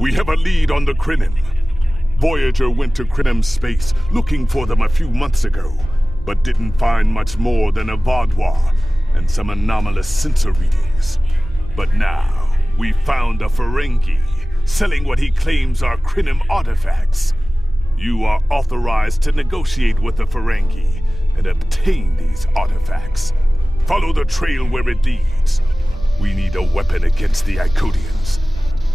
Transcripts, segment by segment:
We have a lead on the Krinim. Voyager went to Krinim space looking for them a few months ago, but didn't find much more than a Vaadwaur and some anomalous sensor readings. But now, we found a Ferengi selling what he claims are Krinim artifacts. You are authorized to negotiate with the Ferengi and obtain these artifacts. Follow the trail where it leads. We need a weapon against the Icodians.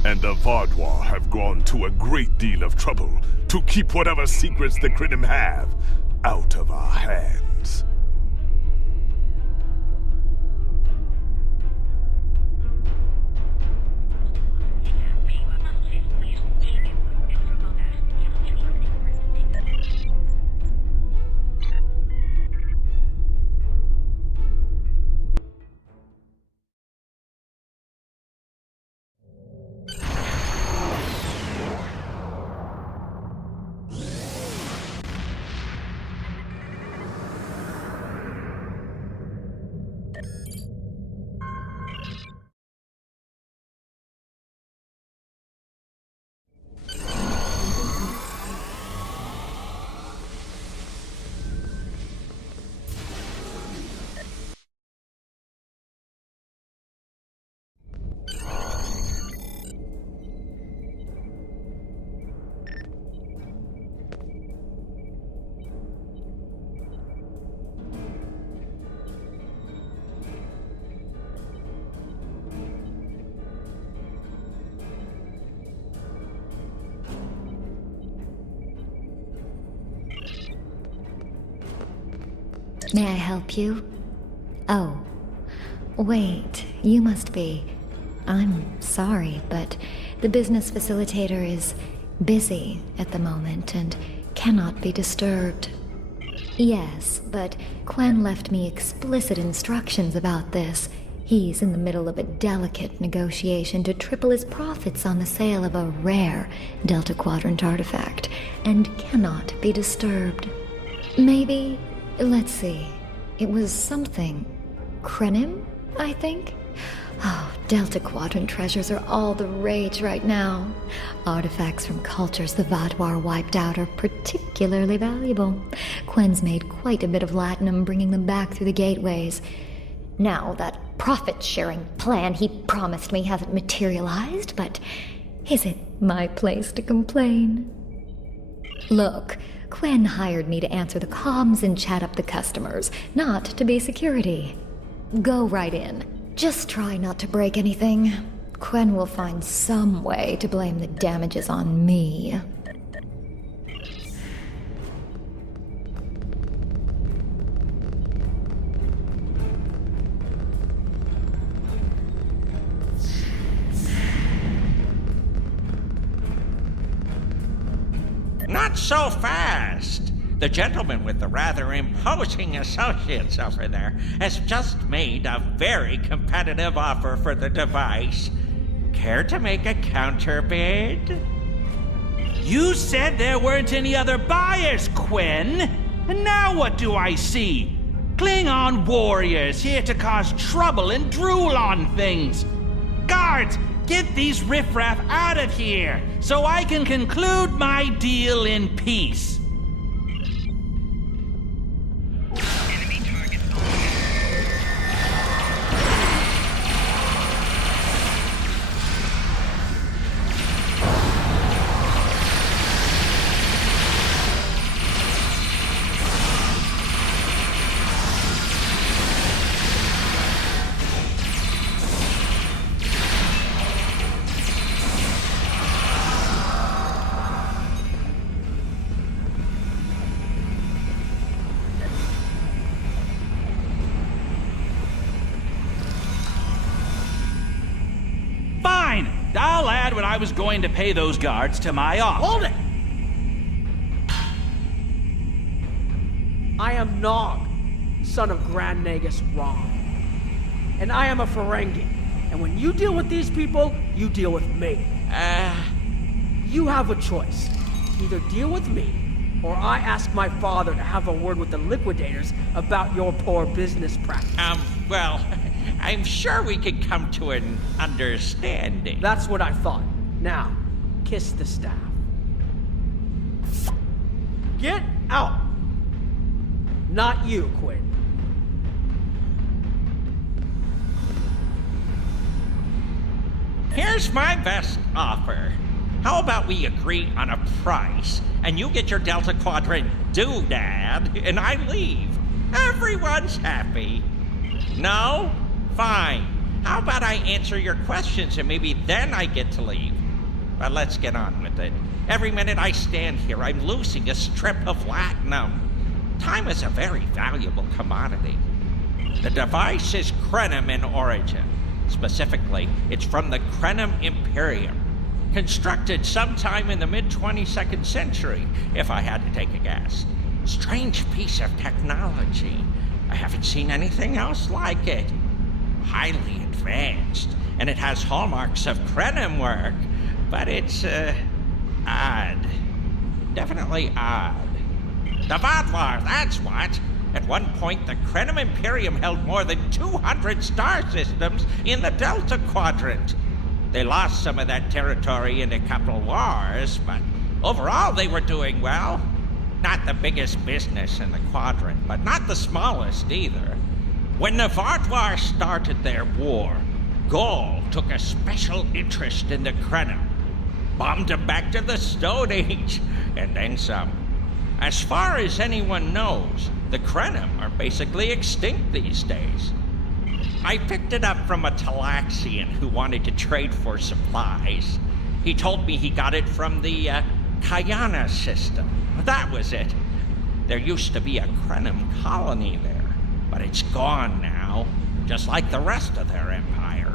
And the Vaadwaur have gone to a great deal of trouble to keep whatever secrets the Krinim have out of our hands. May I help you? Oh, wait, you must be... I'm sorry, but the business facilitator is busy at the moment and cannot be disturbed. Yes, but Quen left me explicit instructions about this. He's in the middle of a delicate negotiation to triple his profits on the sale of a rare Delta Quadrant artifact, and cannot be disturbed. Maybe... let's see. It was something... Krenim, I think? Oh, Delta Quadrant treasures are all the rage right now. Artifacts from cultures the Vaadwaur wiped out are particularly valuable. Quen's made quite a bit of latinum bringing them back through the gateways. Now, that profit-sharing plan he promised me hasn't materialized, but is it my place to complain? Look, Quen hired me to answer the comms and chat up the customers, not to be security. Go right in. Just try not to break anything. Quen will find some way to blame the damages on me. Not so fast! The gentleman with the rather imposing associates over there has just made a very competitive offer for the device. Care to make a counterbid? You said there weren't any other buyers, Quen. And now what do I see? Klingon warriors here to cause trouble and drool on things. Guards, get these riffraff out of here so I can conclude my deal in peace. I'll add what I was going to pay those guards to my offer. Hold it! I am Nog, son of Grand Nagus Rom. And I am a Ferengi. And when you deal with these people, you deal with me. You have a choice. Either deal with me, or I ask my father to have a word with the liquidators about your poor business practice. Well, I'm sure we could come to an understanding. That's what I thought. Now, kiss the staff. Get out! Not you, Quinn. Here's my best offer. How about we agree on a price, and you get your Delta Quadrant doodad, and I leave? Everyone's happy. No? Fine. How about I answer your questions, and maybe then I get to leave? But let's get on with it. Every minute I stand here, I'm losing a strip of platinum. Time is a very valuable commodity. The device is Krenim in origin. Specifically, it's from the Krenim Imperium. Constructed sometime in the mid-22nd century, if I had to take a guess. Strange piece of technology. I haven't seen anything else like it. Highly advanced, and it has hallmarks of Krenim work, but it's, odd. Definitely odd. The Vaadwaur, that's what! At one point, the Krenim Imperium held more than 200 star systems in the Delta Quadrant. They lost some of that territory in a couple wars, but overall they were doing well. Not the biggest business in the quadrant, but not the smallest either. When the Vaadwaur started their war, Gaul took a special interest in the Krenim. Bombed them back to the Stone Age, and then some. As far as anyone knows, the Krenim are basically extinct these days. I picked it up from a Talaxian who wanted to trade for supplies. He told me he got it from the Kayana system. That was it. There used to be a Krenim colony there, but it's gone now, just like the rest of their empire.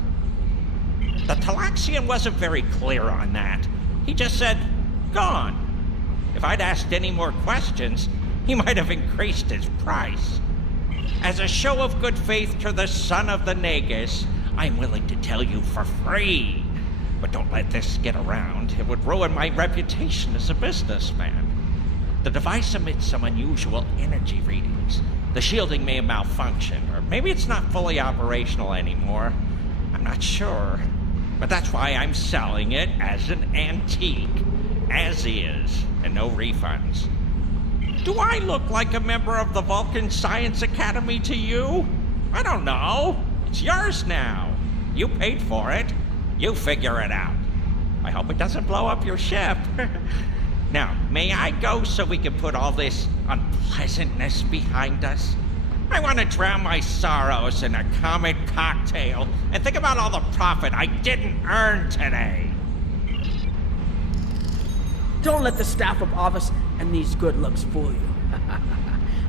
The Talaxian wasn't very clear on that. He just said, gone. If I'd asked any more questions, he might have increased his price. As a show of good faith to the son of the Nagus, I'm willing to tell you for free. But don't let this get around. It would ruin my reputation as a businessman. The device emits some unusual energy readings. The shielding may have malfunctioned, or maybe it's not fully operational anymore. I'm not sure. But that's why I'm selling it as an antique. As is, and no refunds. Do I look like a member of the Vulcan Science Academy to you? I don't know. It's yours now. You paid for it. You figure it out. I hope it doesn't blow up your ship. Now, may I go so we can put all this unpleasantness behind us? I want to drown my sorrows in a comet cocktail and think about all the profit I didn't earn today. Don't let the staff of office and these good looks fool you.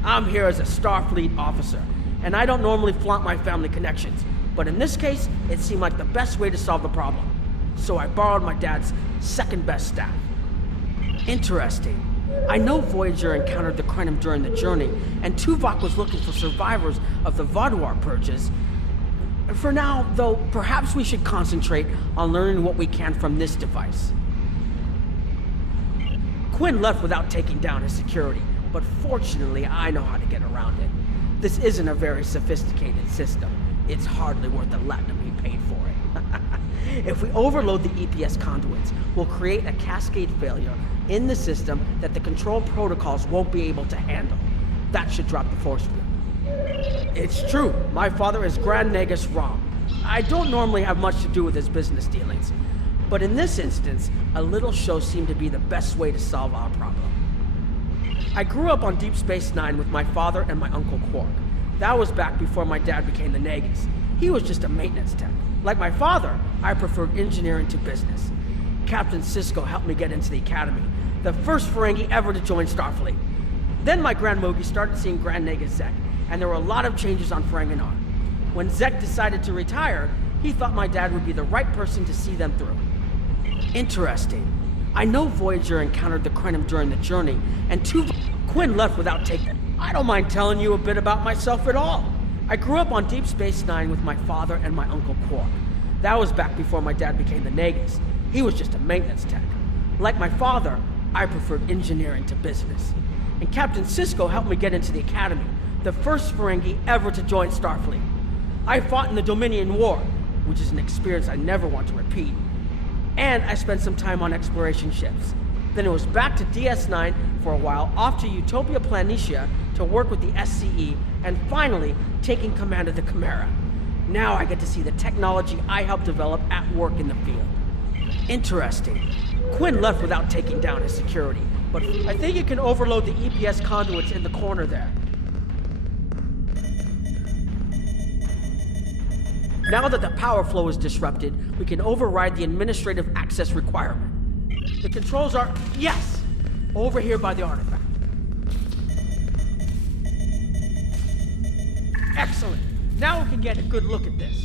I'm here as a Starfleet officer, and I don't normally flaunt my family connections, but in this case, it seemed like the best way to solve the problem. So I borrowed my dad's second best staff. Interesting. I know Voyager encountered the Krenim during the journey, and Tuvok was looking for survivors of the Vaadwaur purges. For now, though, perhaps we should concentrate on learning what we can from this device. Quinn left without taking down his security, but fortunately I know how to get around it. This isn't a very sophisticated system. It's hardly worth the latinum he paid for it. If we overload the EPS conduits, we'll create a cascade failure in the system that the control protocols won't be able to handle. That should drop the force field. It's true, my father is Grand Nagus Rom. I don't normally have much to do with his business dealings, but in this instance, a little show seemed to be the best way to solve our problem. I grew up on Deep Space Nine with my father and my Uncle Quark. That was back before my dad became the Nagus. He was just a maintenance tech. Like my father, I preferred engineering to business. Captain Sisko helped me get into the Academy, the first Ferengi ever to join Starfleet. Then my Grand Mogi started seeing Grand Nagus Zek, and there were a lot of changes on Ferenginar. When Zek decided to retire, he thought my dad would be the right person to see them through. Interesting. I know Voyager encountered the Krenim during the journey, and Quinn left without taking. I don't mind telling you a bit about myself at all. I grew up on Deep Space Nine with my father and my Uncle Quark. That was back before my dad became the Nagus. He was just a maintenance tech. Like my father, I preferred engineering to business. And Captain Sisko helped me get into the Academy, the first Ferengi ever to join Starfleet. I fought in the Dominion War, which is an experience I never want to repeat. And I spent some time on exploration ships. Then it was back to DS9 for a while, off to Utopia Planitia to work with the SCE, and finally taking command of the Chimera. Now I get to see the technology I helped develop at work in the field. Interesting. Quinn left without taking down his security, but I think you can overload the EPS conduits in the corner there. Now that the power flow is disrupted, we can override the administrative access requirement. The controls are, yes, over here by the artifact. Excellent. Now we can get a good look at this.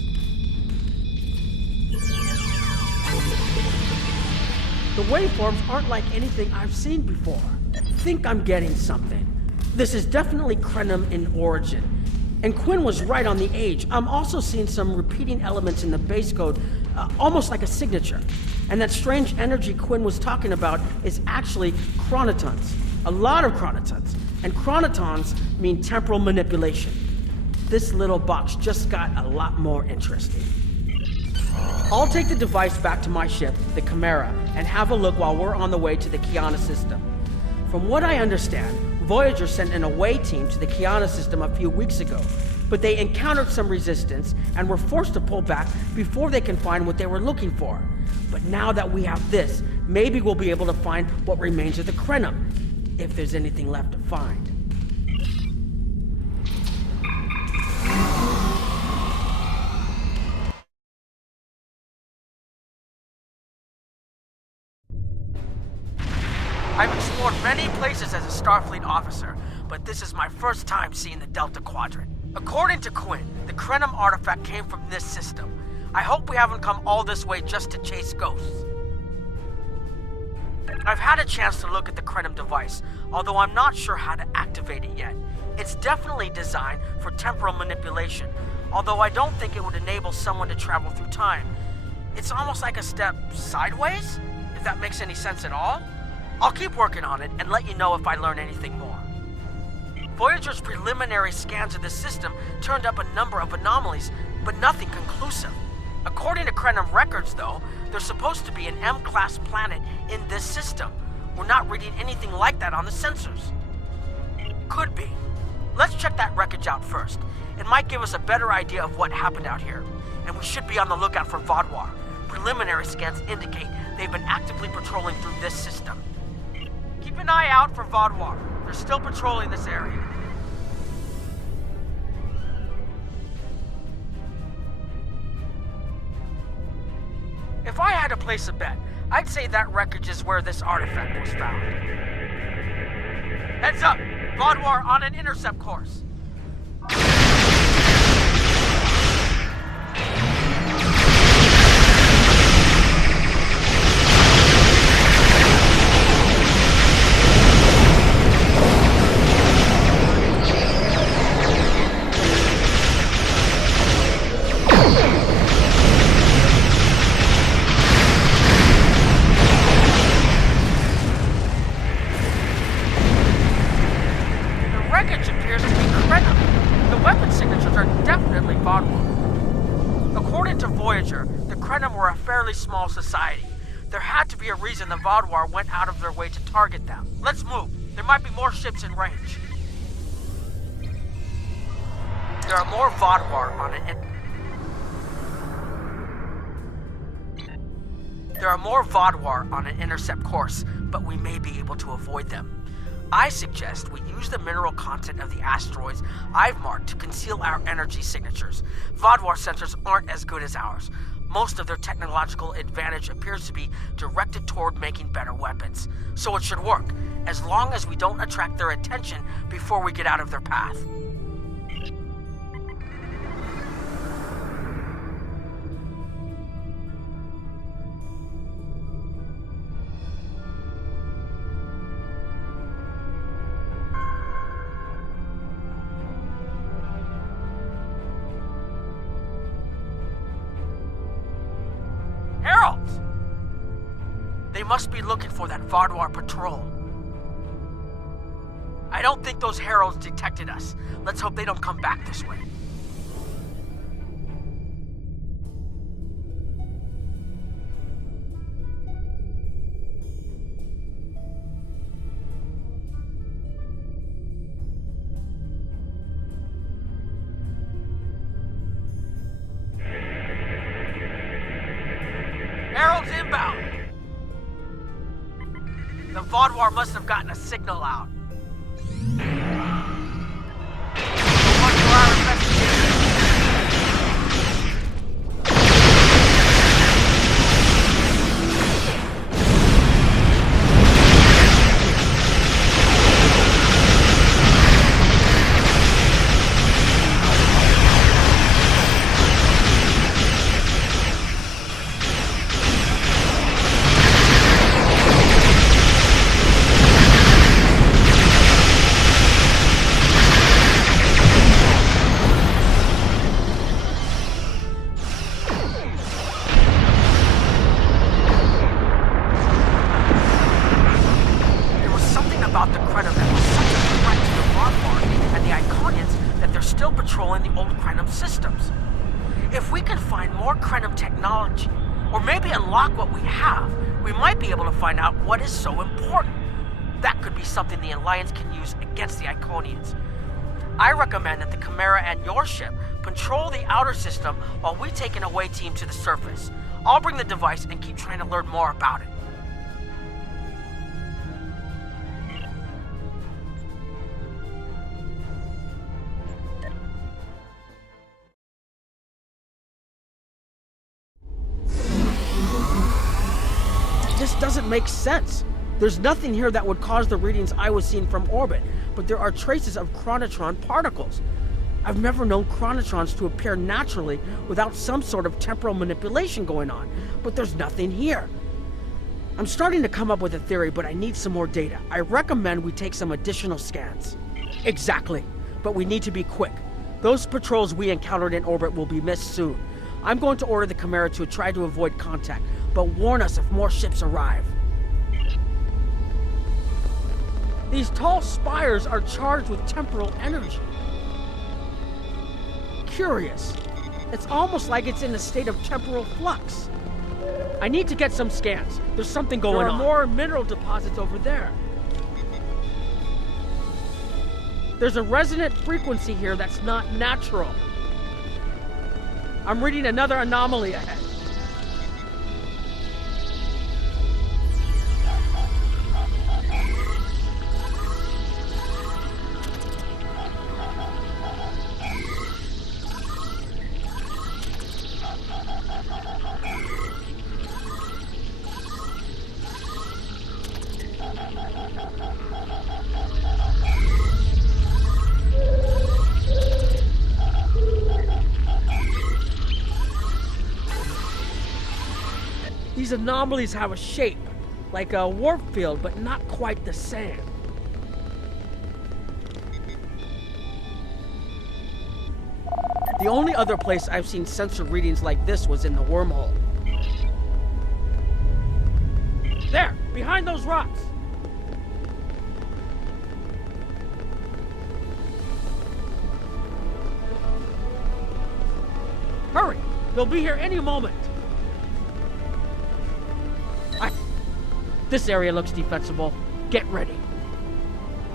The waveforms aren't like anything I've seen before. I think I'm getting something. This is definitely Krenim in origin. And Quinn was right on the age. I'm also seeing some repeating elements in the base code, almost like a signature. And that strange energy Quinn was talking about is actually chronotons. A lot of chronotons. And chronotons mean temporal manipulation. This little box just got a lot more interesting. I'll take the device back to my ship, the Chimera, and have a look while we're on the way to the Kiana system. From what I understand, Voyager sent an away team to the Kiana system a few weeks ago, but they encountered some resistance and were forced to pull back before they can find what they were looking for. But now that we have this, maybe we'll be able to find what remains of the Krenim, if there's anything left to find. I've explored many places as a Starfleet officer, but this is my first time seeing the Delta Quadrant. According to Quinn, the Krenim artifact came from this system. I hope we haven't come all this way just to chase ghosts. I've had a chance to look at the Krenim device, although I'm not sure how to activate it yet. It's definitely designed for temporal manipulation, although I don't think it would enable someone to travel through time. It's almost like a step sideways, if that makes any sense at all. I'll keep working on it and let you know if I learn anything more. Voyager's preliminary scans of the system turned up a number of anomalies, but nothing conclusive. According to Krenim records, though, there's supposed to be an M-class planet in this system. We're not reading anything like that on the sensors. Could be. Let's check that wreckage out first. It might give us a better idea of what happened out here. And we should be on the lookout for Vaadwaur. Preliminary scans indicate they've been actively patrolling through this system. Keep an eye out for Vaadwaur. They're still patrolling this area. If I had to place a bet, I'd say that wreckage is where this artifact was found. Heads up! Vaadwaur on an intercept course. Small society. There had to be a reason the Vaadwaur went out of their way to target them. Let's move. There might be more ships in range. There are more Vaadwaur on an intercept course, but we may be able to avoid them. I suggest we use the mineral content of the asteroids I've marked to conceal our energy signatures. Vaadwaur sensors aren't as good as ours. Most of their technological advantage appears to be directed toward making better weapons. So it should work, as long as we don't attract their attention before we get out of their path. They must be looking for that Vaadwaur patrol. I don't think those heralds detected us. Let's hope they don't come back this way. Herald's inbound. The Vaudouar must have gotten a signal out. What for our investigation? Find out what is so important. That could be something the Alliance can use against the Iconians. I recommend that the Chimera and your ship patrol the outer system while we take an away team to the surface. I'll bring the device and keep trying to learn more about it. This doesn't make sense. There's nothing here that would cause the readings I was seeing from orbit, but there are traces of chronotron particles. I've never known chronotrons to appear naturally without some sort of temporal manipulation going on, but there's nothing here. I'm starting to come up with a theory, but I need some more data. I recommend we take some additional scans. Exactly, but we need to be quick. Those patrols we encountered in orbit will be missed soon. I'm going to order the Chimera to try to avoid contact, but warn us if more ships arrive. These tall spires are charged with temporal energy. Curious. It's almost like it's in a state of temporal flux. I need to get some scans. There's something going on. There are more mineral deposits over there. There's a resonant frequency here that's not natural. I'm reading another anomaly ahead. These anomalies have a shape, like a warp field, but not quite the same. The only other place I've seen sensor readings like this was in the wormhole. There, behind those rocks. Hurry, they'll be here any moment. This area looks defensible. Get ready.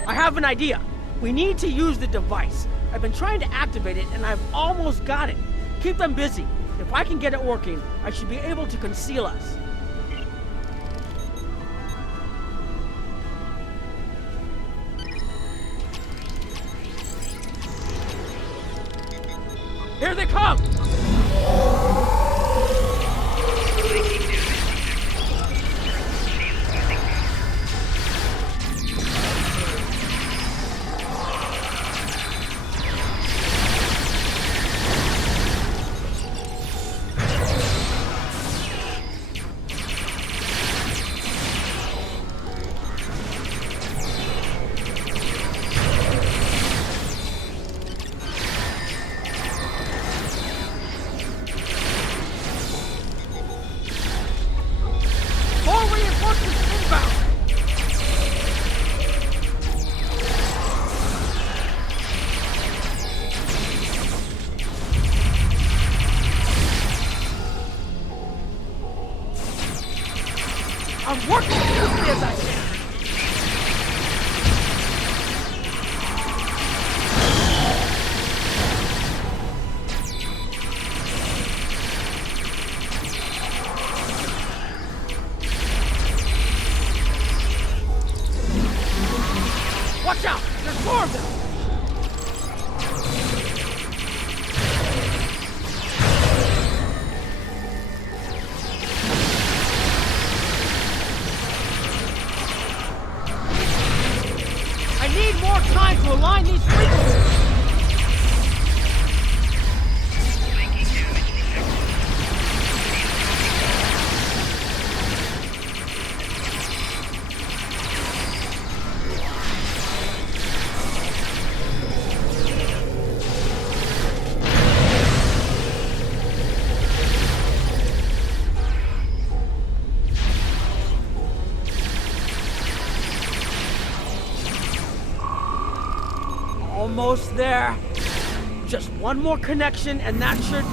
I have an idea. We need to use the device. I've been trying to activate it, and I've almost got it. Keep them busy. If I can get it working, I should be able to conceal us. Here they come! I'm working as quickly as I can. of them! I need more time to align these frequencies! Almost there. Just one more connection and that should...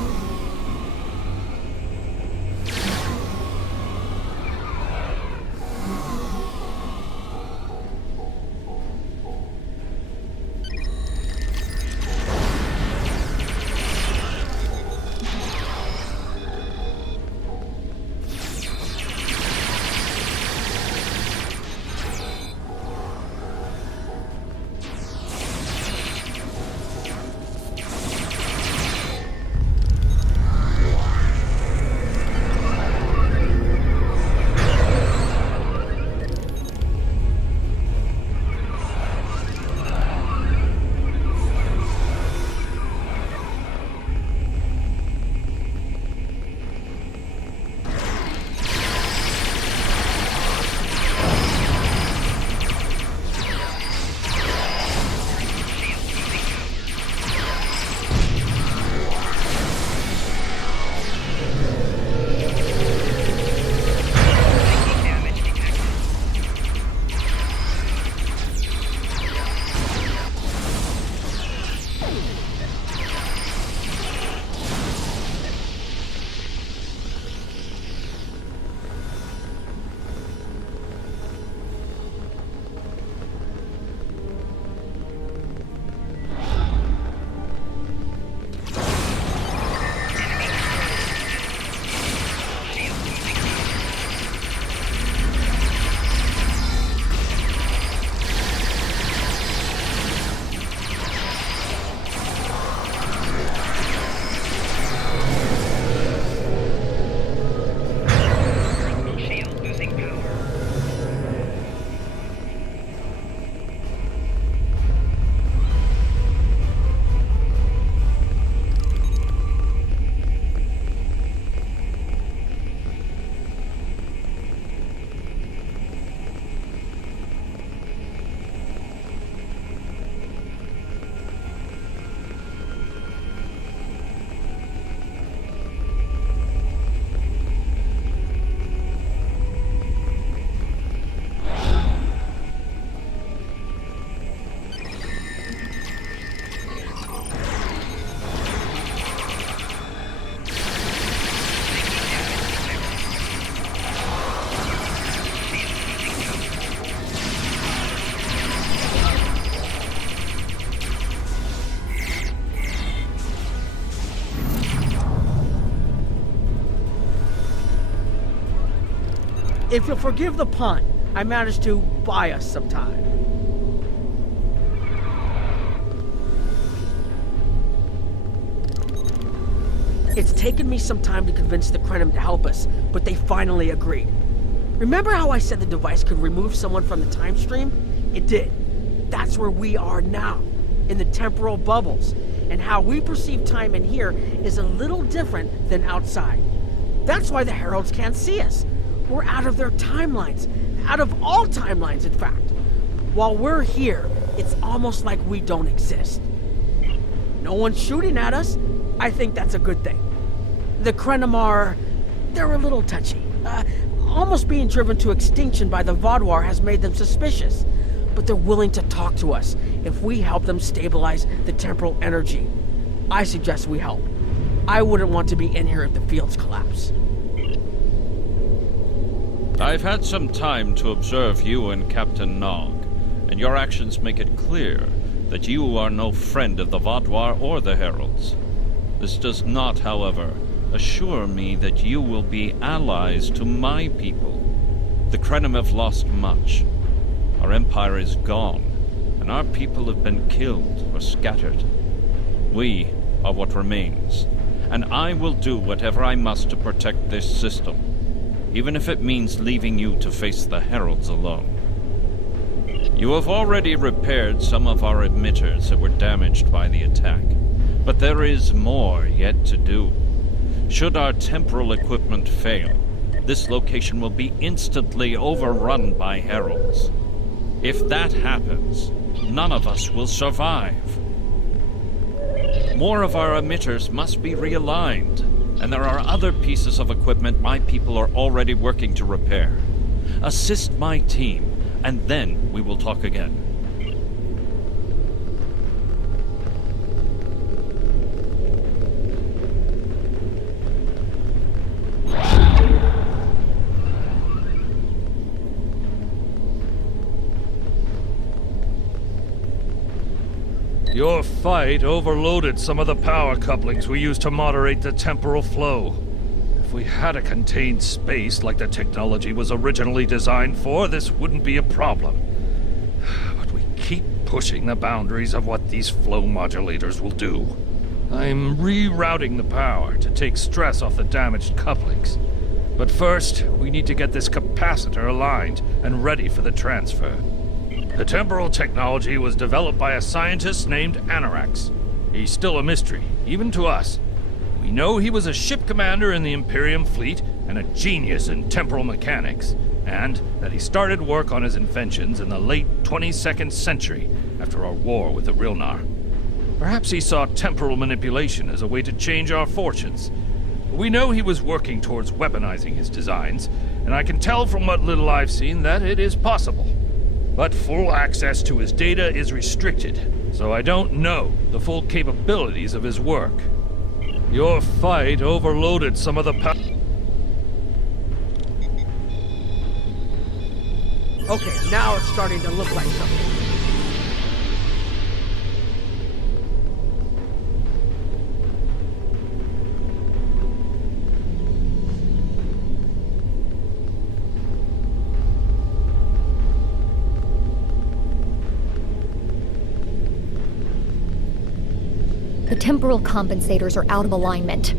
If you'll forgive the pun, I managed to buy us some time. It's taken me some time to convince the Krenim to help us, but they finally agreed. Remember how I said the device could remove someone from the time stream? It did. That's where we are now, in the temporal bubbles, and how we perceive time in here is a little different than outside. That's why the Heralds can't see us. We're out of their timelines, out of all timelines, in fact. While we're here, it's almost like we don't exist. No one's shooting at us. I think that's a good thing. The Krenim are... they're a little touchy. Almost being driven to extinction by the Vaadwaur has made them suspicious. But they're willing to talk to us if we help them stabilize the temporal energy. I suggest we help. I wouldn't want to be in here if the fields collapse. I've had some time to observe you and Captain Nog, and your actions make it clear that you are no friend of the Vaadwaur or the Heralds. This does not, however, assure me that you will be allies to my people. The Krenim have lost much. Our empire is gone, and our people have been killed or scattered. We are what remains, and I will do whatever I must to protect this system, even if it means leaving you to face the Heralds alone. You have already repaired some of our emitters that were damaged by the attack, but there is more yet to do. Should our temporal equipment fail, this location will be instantly overrun by Heralds. If that happens, none of us will survive. More of our emitters must be realigned, and there are other pieces of equipment my people are already working to repair. Assist my team, and then we will talk again. Your fight overloaded some of the power couplings we used to moderate the temporal flow. If we had a contained space like the technology was originally designed for, this wouldn't be a problem. But we keep pushing the boundaries of what these flow modulators will do. I'm rerouting the power to take stress off the damaged couplings. But first, we need to get this capacitor aligned and ready for the transfer. The temporal technology was developed by a scientist named Anca-G. He's still a mystery, even to us. We know he was a ship commander in the Imperium fleet and a genius in temporal mechanics, and that he started work on his inventions in the late 22nd century after our war with the Rilnar. Perhaps he saw temporal manipulation as a way to change our fortunes. We know he was working towards weaponizing his designs, and I can tell from what little I've seen that it is possible. But full access to his data is restricted, so I don't know the full capabilities of his work. Your fight overloaded some of the Okay, now it's starting to look like something. The temporal compensators are out of alignment.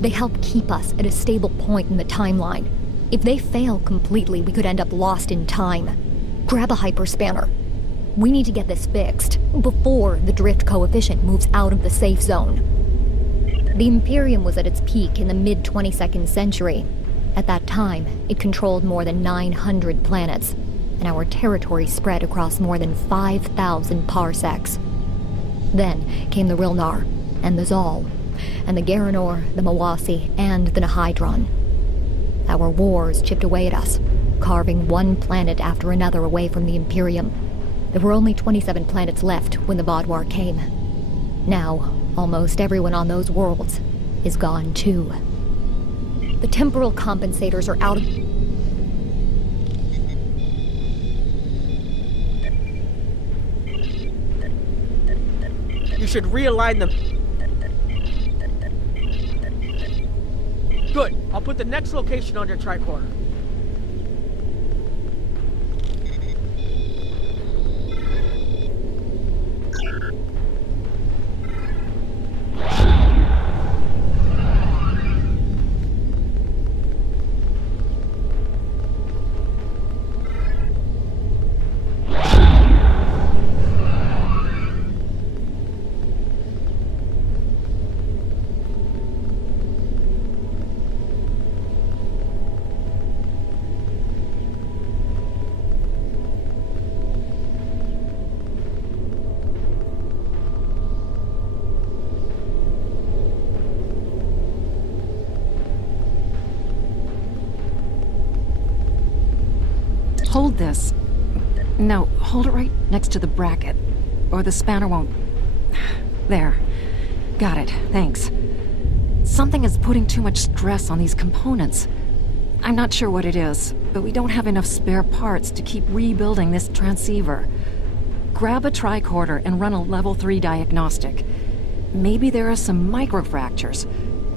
They help keep us at a stable point in the timeline. If they fail completely, we could end up lost in time. Grab a hyperspanner. We need to get this fixed before the drift coefficient moves out of the safe zone. The Imperium was at its peak in the mid-22nd century. At that time, it controlled more than 900 planets, and our territory spread across more than 5,000 parsecs. Then came the Rilnar, and the Zal, and the Garanor, the Mawasi, and the Nahydron. Our wars chipped away at us, carving one planet after another away from the Imperium. There were only 27 planets left when the Vaadwaur came. Now, almost everyone on those worlds is gone too. The temporal compensators are out of... You should realign them. Good. I'll put the next location on your tricorder. Hold this. No, hold it right next to the bracket, or the spanner won't... There. Got it, thanks. Something is putting too much stress on these components. I'm not sure what it is, but we don't have enough spare parts to keep rebuilding this transceiver. Grab a tricorder and run a level 3 diagnostic. Maybe there are some microfractures.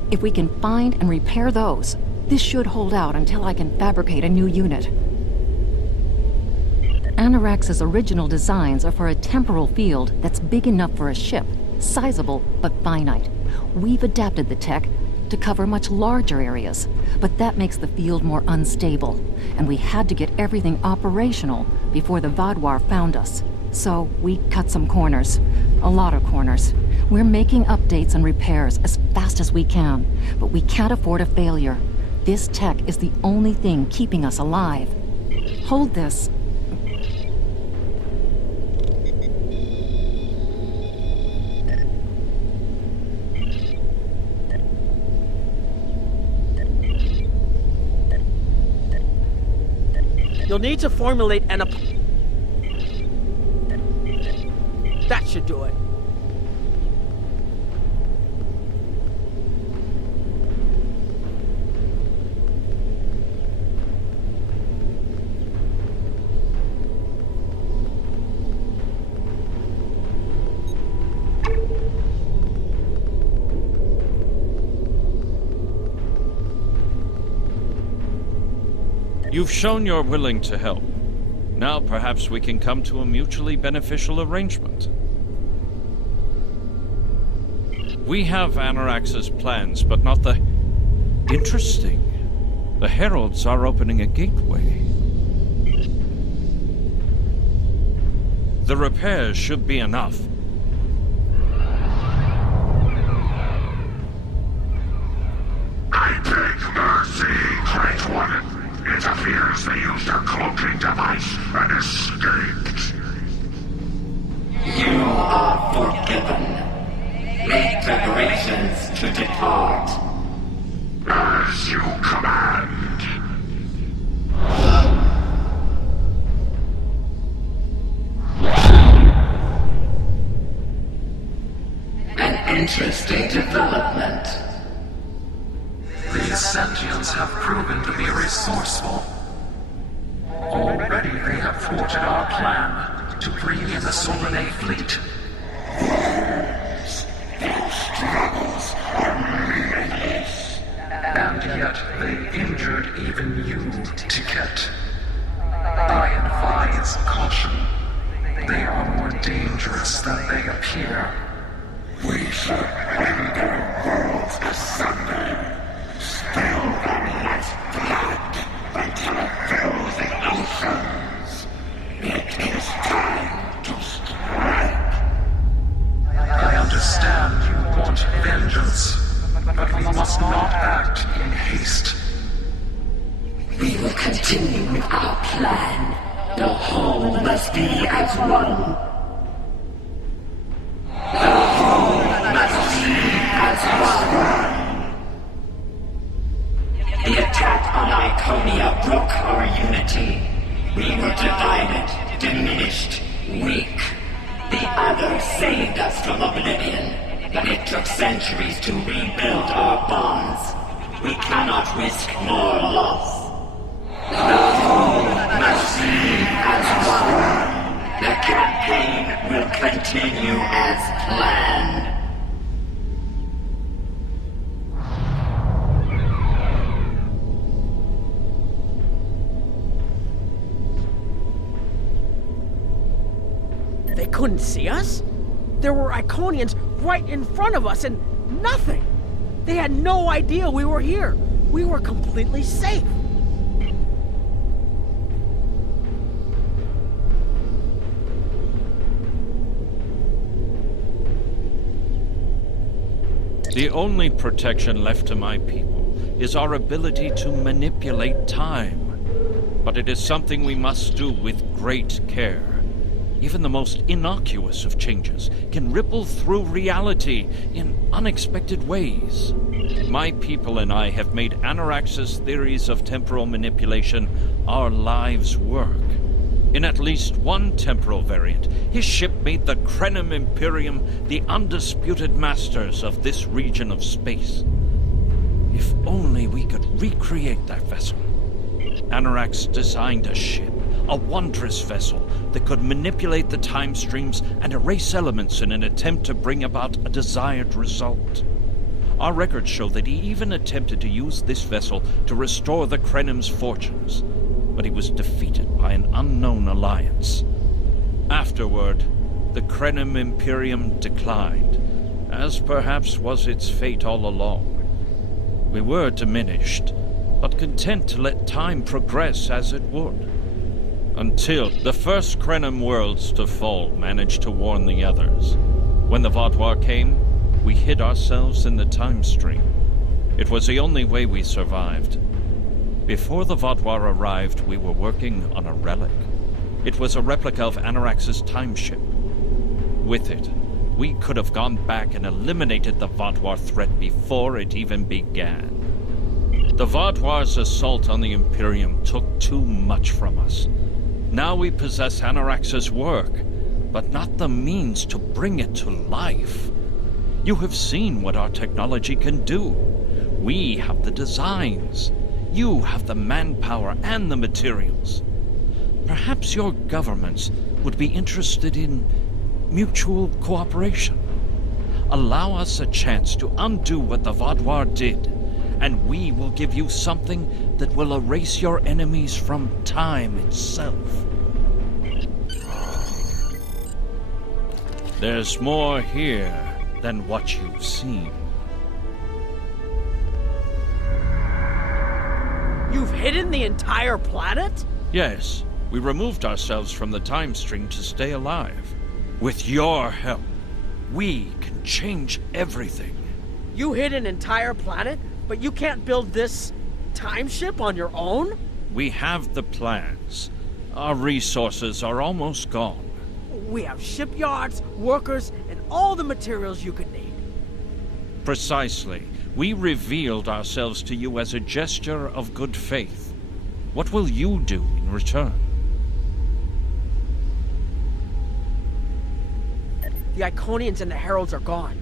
If we can find and repair those, this should hold out until I can fabricate a new unit. Anorax's original designs are for a temporal field that's big enough for a ship, sizable but finite. We've adapted the tech to cover much larger areas, but that makes the field more unstable, and we had to get everything operational before the Vaadwaur found us. So we cut some corners. A lot of corners. We're making updates and repairs as fast as we can, but we can't afford a failure. This tech is the only thing keeping us alive. Hold this. You'll need to formulate an That should do it. You've shown you're willing to help. Now perhaps we can come to a mutually beneficial arrangement. We have Anorax's plans, but not the... Interesting. The Heralds are opening a gateway. The repairs should be enough. I beg mercy, Great One. It appears they used a cloaking device and escaped. You are forgiven. Make preparations to depart. As you command. An interesting development. These sentients have proven to be resourceful. Already they have thwarted our plan to bring in the Solanae fleet. Their struggles are meaningless. And yet they injured even you, Ticket. I advise caution. They are more dangerous than they appear. We should rend their worlds asunder. Spill them like blood until it fills the oceans. It is time to strike. I understand you want vengeance, but we must not act in haste. We will continue with our plan. The whole must be as one. The whole must be as one. The attack on Iconia broke our unity. We were divided, diminished, weak. The others saved us from oblivion, but it took centuries to rebuild our bonds. We cannot risk more loss. The whole must be as one. The campaign will continue as planned. They couldn't see us? There were Iconians right in front of us and nothing! They had no idea we were here. We were completely safe. The only protection left to my people is our ability to manipulate time. But it is something we must do with great care. Even the most innocuous of changes can ripple through reality in unexpected ways. My people and I have made Anorax's theories of temporal manipulation our lives' work. In at least one temporal variant, his ship made the Krenim Imperium the undisputed masters of this region of space. If only we could recreate that vessel. Anorax designed a ship, a wondrous vessel that could manipulate the time streams and erase elements in an attempt to bring about a desired result. Our records show that he even attempted to use this vessel to restore the Krenim's fortunes. but he was defeated by an unknown alliance. Afterward, the Krenim Imperium declined, as perhaps was its fate all along. We were diminished, but content to let time progress as it would. Until the first Krenim worlds to fall managed to warn the others. When the Vaadwaur came, we hid ourselves in the time stream. It was the only way we survived. Before the Vaadwaur arrived, we were working on a relic. It was a replica of Anarax's time ship. With it, we could have gone back and eliminated the Vaadwaur threat before it even began. The Vaadwaur's assault on the Imperium took too much from us. Now we possess Anarax's work, but not the means to bring it to life. You have seen what our technology can do. We have the designs. You have the manpower and the materials. Perhaps your governments would be interested in mutual cooperation. Allow us a chance to undo what the Vaadwaur did, and we will give you something that will erase your enemies from time itself. There's more here than what you've seen. You've hidden the entire planet? Yes, we removed ourselves from the time stream to stay alive. With your help, we can change everything. You hid an entire planet, but you can't build this time ship on your own? We have the plans. Our resources are almost gone. We have shipyards, workers, and all the materials you could need. Precisely. We revealed ourselves to you as a gesture of good faith. What will you do in return? The Iconians and the Heralds are gone.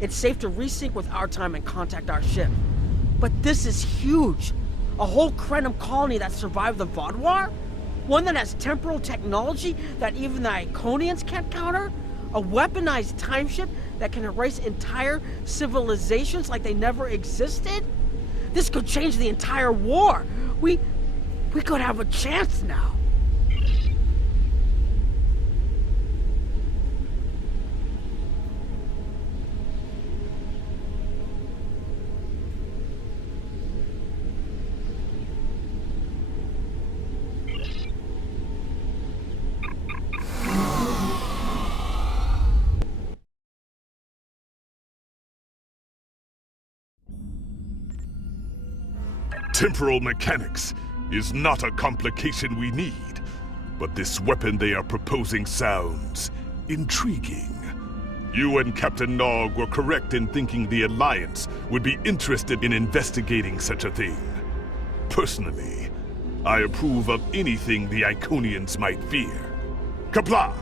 It's safe to resync with our time and contact our ship. But this is huge. A whole Krenim colony that survived the Vaadwaur? One that has temporal technology that even the Iconians can't counter? A weaponized time ship that can erase entire civilizations like they never existed? This could change the entire war. We could have a chance now. Temporal mechanics is not a complication we need, but this weapon they are proposing sounds intriguing. You and Captain Nog were correct in thinking the Alliance would be interested in investigating such a thing. Personally, I approve of anything the Iconians might fear. Qapla'!